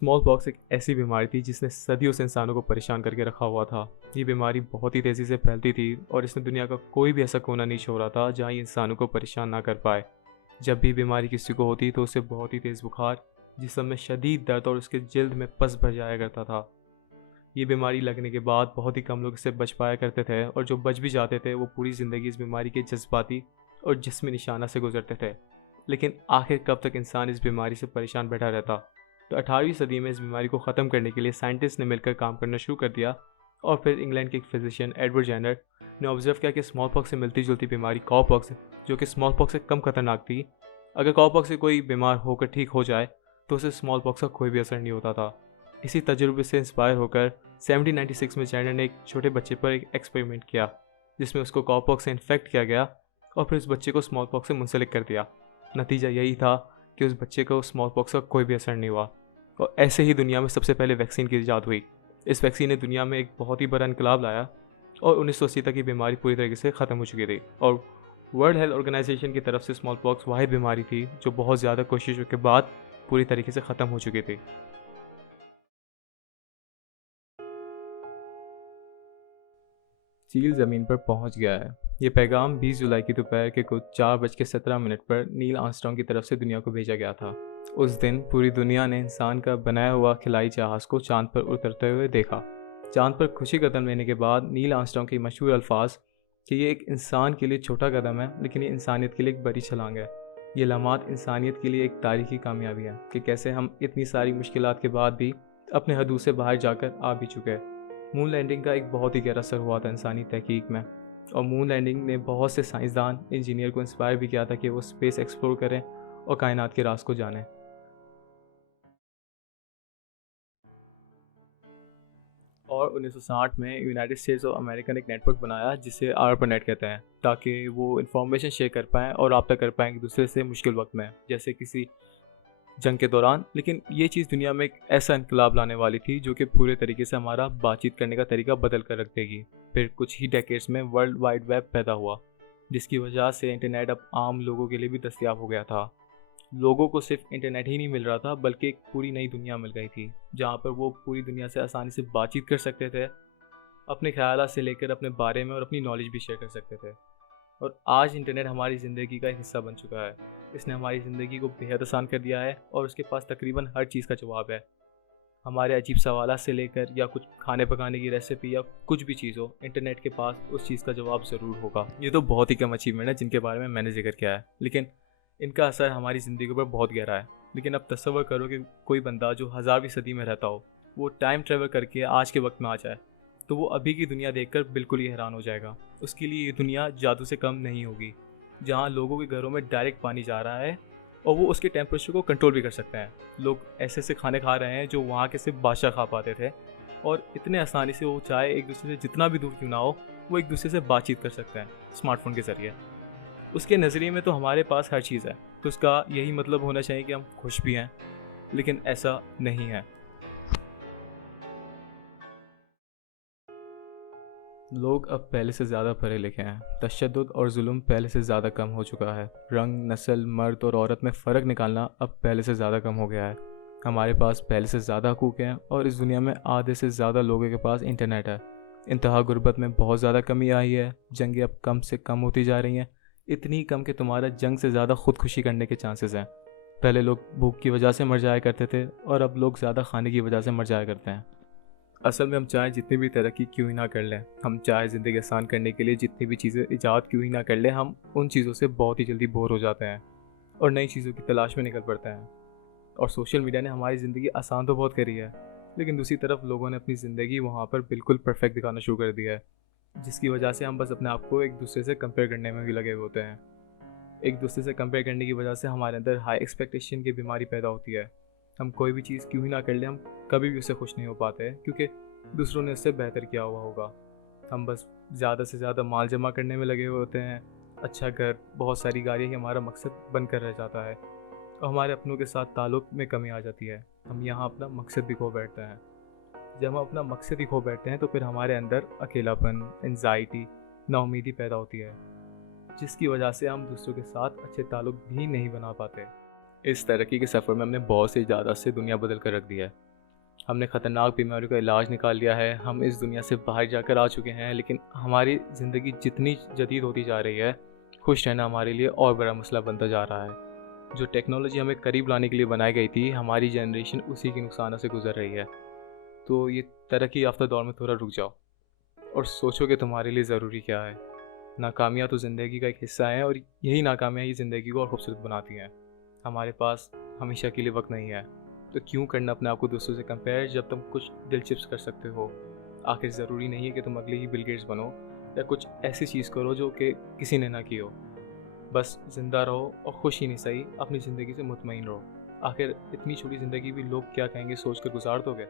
Small pox एक ऐसी बीमारी थी जिसने सदियों से इंसानों को परेशान करके रखा हुआ था। ये बीमारी बहुत ही तेज़ी से फैलती थी और इसने दुनिया का कोई भी ऐसा कोना नहीं छोड़ा था जहाँ ये इंसानों को परेशान ना कर पाए। जब भी बीमारी किसी को होती तो उसे बहुत ही तेज़ बुखार, जिस्म में शदीद दर्द और उसके जल्द में पस भर जाया करता था। ये बीमारी लगने के बाद बहुत ही कम लोग इससे बच पाया करते थे और जो बच भी जाते थे वो पूरी ज़िंदगी इस बीमारी के जज्बाती और जिस्मी निशाना से गुजरते थे। लेकिन आखिर कब तक इंसान इस बीमारी से परेशान बैठा रहता? तो 18वीं सदी में इस बीमारी को ख़त्म करने के लिए साइंटिस्ट ने मिलकर काम करना शुरू कर दिया और फिर इंग्लैंड के एक फिजिशियन एडवर्ड जेनर ने ऑब्जर्व किया कि स्मॉल पॉक्स से मिलती जुलती बीमारी कॉ पॉक्स, जो कि स्मॉल पॉक्स से कम खतरनाक थी, अगर कॉ पॉक्स से कोई बीमार होकर ठीक हो जाए तो उसे स्मॉल पॉक्स का कोई भी असर नहीं होता था। इसी तजुर्बे से इंस्पायर होकर 1796 में जेनर ने एक छोटे बच्चे पर एक एक्सपेरिमेंट किया जिसमें उसको कॉ पॉक्स से इन्फेक्ट किया गया और फिर उस बच्चे को स्मॉल पॉक्स से मुंसलिक कर दिया। नतीजा यही था कि उस बच्चे को स्मॉल पॉक्स का कोई भी असर नहीं हुआ और ऐसे ही दुनिया में सबसे पहले वैक्सीन की इजाद हुई। इस वैक्सीन ने दुनिया में एक बहुत ही बड़ा इनकलाब लाया और 1980 तक ये बीमारी पूरी तरीके से ख़त्म हो चुकी थी और वर्ल्ड हेल्थ ऑर्गेनाइजेशन की तरफ से स्मॉल पॉक्स वाहिद बीमारी थी जो बहुत ज़्यादा कोशिशों के बाद पूरी तरीके से ख़त्म हो चुकी थी। चील ज़मीन पर पहुंच गया है। ये पैगाम 20 जुलाई की दोपहर के कुछ 4:17 पर नील आर्मस्ट्रांग की तरफ से दुनिया को भेजा गया था। उस दिन पूरी दुनिया ने इंसान का बनाया हुआ खिलाई जहाज़ को चांद पर उतरते हुए देखा। चांद पर खुशी कदम लेने के बाद नील आर्मस्ट्रांग के मशहूर अल्फाज कि ये एक इंसान के लिए छोटा कदम है लेकिन ये इंसानियत के लिए एक बड़ी छलांग है। ये लम्हात इंसानियत के लिए एक तारीखी कामयाबी है कि कैसे हम इतनी सारी मुश्किलात के बाद भी अपने हदूद से बाहर जाकर आ भी चुके हैं। मून लैंडिंग का एक बहुत ही गहरा असर हुआ था इंसानी तहकीक में और मून लैंडिंग ने बहुत से साइंसदान इंजीनियर को इंस्पायर भी किया था कि वो स्पेस एक्सप्लोर करें और कायनात के राज को जानें। और 1960 में यूनाइटेड स्टेट्स ऑफ अमेरिका ने एक नेटवर्क बनाया जिसे आर्पानेट कहते हैं ताकि वो इन्फॉर्मेशन शेयर कर पाएँ और रब्ता कर पाएँ एक दूसरे से मुश्किल वक्त में, जैसे किसी जंग के दौरान। लेकिन ये चीज़ दुनिया में एक ऐसा इनकलाब लाने वाली थी जो कि पूरे तरीके से हमारा बातचीत करने का तरीका बदल कर रख देगी। फिर कुछ ही डेकेड्स में वर्ल्ड वाइड वेब पैदा हुआ जिसकी वजह से इंटरनेट अब आम लोगों के लिए भी दस्तयाब हो गया था। लोगों को सिर्फ इंटरनेट ही नहीं मिल रहा था बल्कि एक पूरी नई दुनिया मिल गई थी जहाँ पर वो पूरी दुनिया से आसानी से बातचीत कर सकते थे, अपने ख्यालात से लेकर अपने बारे में और अपनी नॉलेज भी शेयर कर सकते थे। और आज इंटरनेट हमारी ज़िंदगी का एक हिस्सा बन चुका है। इसने हमारी ज़िंदगी को बेहद आसान कर दिया है और उसके पास तकरीबन हर चीज़ का जवाब है। हमारे अजीब सवालात से लेकर या कुछ खाने पकाने की रेसिपी या कुछ भी चीज़ हो, इंटरनेट के पास उस चीज़ का जवाब ज़रूर होगा। ये तो बहुत ही कम अचीवमेंट है जिनके बारे में मैंने जिक्र किया है, लेकिन इनका असर हमारी ज़िंदगी पर बहुत गहरा है। लेकिन अब तसव्वुर करो कि कोई बंदा जो 1000वीं सदी में रहता हो वो टाइम ट्रेवल करके आज के वक्त में आ जाए तो वो अभी की दुनिया देखकर बिल्कुल ही हैरान हो जाएगा। उसके लिए ये दुनिया जादू से कम नहीं होगी, जहाँ लोगों के घरों में डायरेक्ट पानी जा रहा है और वो उसके टेम्परेचर को कंट्रोल भी कर सकते हैं। लोग ऐसे ऐसे खाने खा रहे हैं जो वहाँ के सिर्फ बादशाह खा पाते थे और इतने आसानी से वो चाहे एक दूसरे से जितना भी दूर क्यों ना हो वो एक दूसरे से बातचीत कर सकते हैं स्मार्टफोन के ज़रिए। उसके नज़रिए में तो हमारे पास हर चीज़ है, तो उसका यही मतलब होना चाहिए कि हम खुश भी हैं, लेकिन ऐसा नहीं है। लोग अब पहले से ज़्यादा पढ़े लिखे हैं। तशद्दुद और जुल्म पहले से ज़्यादा कम हो चुका है। रंग, नस्ल, मर्द और औरत में फ़र्क निकालना अब पहले से ज़्यादा कम हो गया है। हमारे पास पहले से ज़्यादा हकूक़ हैं और इस दुनिया में आधे से ज़्यादा लोगों के पास इंटरनेट है। इंतहा गुर्बत में बहुत ज़्यादा कमी आई है। जंगें अब कम से कम होती जा रही हैं, इतनी कम कि तुम्हारा जंग से ज़्यादा खुदकुशी करने के चांसेस हैं। पहले लोग भूख की वजह से मर जाया करते थे और अब लोग ज़्यादा खाने की वजह से मर जाया करते हैं। असल में हम चाहे जितनी भी तरक्की क्यों ही ना कर लें, हम चाहे ज़िंदगी आसान करने के लिए जितनी भी चीज़ें ईजाद क्यों ही ना कर लें, हम उन चीज़ों से बहुत ही जल्दी बोर हो जाते हैं और नई चीज़ों की तलाश में निकल पड़ते हैं। और सोशल मीडिया ने हमारी ज़िंदगी आसान तो बहुत करी है, लेकिन दूसरी तरफ लोगों ने अपनी ज़िंदगी वहाँ पर बिल्कुल परफेक्ट दिखाना शुरू कर दिया है, जिसकी वजह से हम बस अपने आप को एक दूसरे से कंपेयर करने में भी लगे होते हैं। एक दूसरे से कंपेयर करने की वजह से हमारे अंदर हाई एक्सपेक्टेशन की बीमारी पैदा होती है। हम कोई भी चीज़ क्यों ही ना कर लें, हम कभी भी उससे खुश नहीं हो पाते क्योंकि दूसरों ने उससे बेहतर किया हुआ होगा। हम बस ज़्यादा से ज़्यादा माल जमा करने में लगे हुए होते हैं। अच्छा घर, बहुत सारी गाड़ियाँ ही हमारा मकसद बनकर रह जाता है और हमारे अपनों के साथ ताल्लुक़ में कमी आ जाती है। हम यहाँ अपना मकसद भी खो बैठते हैं। जब हम अपना मकसद ही खो बैठते हैं तो फिर हमारे अंदर अकेलापन, एंजाइटी, नाउमीदी पैदा होती है, जिसकी वजह से हम दूसरों के साथ अच्छे ताल्लुक़ भी नहीं बना पाते। इस तरक्की के सफ़र में हमने बहुत से इजादात से दुनिया बदल कर रख दिया है। हमने ख़तरनाक बीमारियों का इलाज निकाल लिया है, हम इस दुनिया से बाहर जाकर आ चुके हैं, लेकिन हमारी ज़िंदगी जितनी जदीद होती जा रही है, खुश रहना हमारे लिए और बड़ा मसला बनता जा रहा है। जो टेक्नोलॉजी हमें करीब लाने के लिए बनाई गई थी, हमारी जनरेशन उसी के नुकसानों से गुजर रही है। तो ये तरक्की याफ्ता दौर में थोड़ा रुक जाओ और सोचो कि तुम्हारे लिए ज़रूरी क्या है। नाकामियाँ तो ज़िंदगी का एक हिस्सा है और यही नाकामियाँ ही ज़िंदगी को और खूबसूरत बनाती हैं। हमारे पास हमेशा के लिए वक्त नहीं है, तो क्यों करना अपने आप को दूसरों से कंपेयर जब तुम कुछ दिलचस्प कर सकते हो। आखिर ज़रूरी नहीं है कि तुम अगले ही बिल गेट्स बनो या कुछ ऐसी चीज़ करो जो कि किसी ने ना की हो। बस ज़िंदा रहो और खुश ही नहीं सही, अपनी ज़िंदगी से मुतमईन रहो। आखिर इतनी छोटी ज़िंदगी भी लोग क्या कहेंगे सोच कर गुजार दोगे।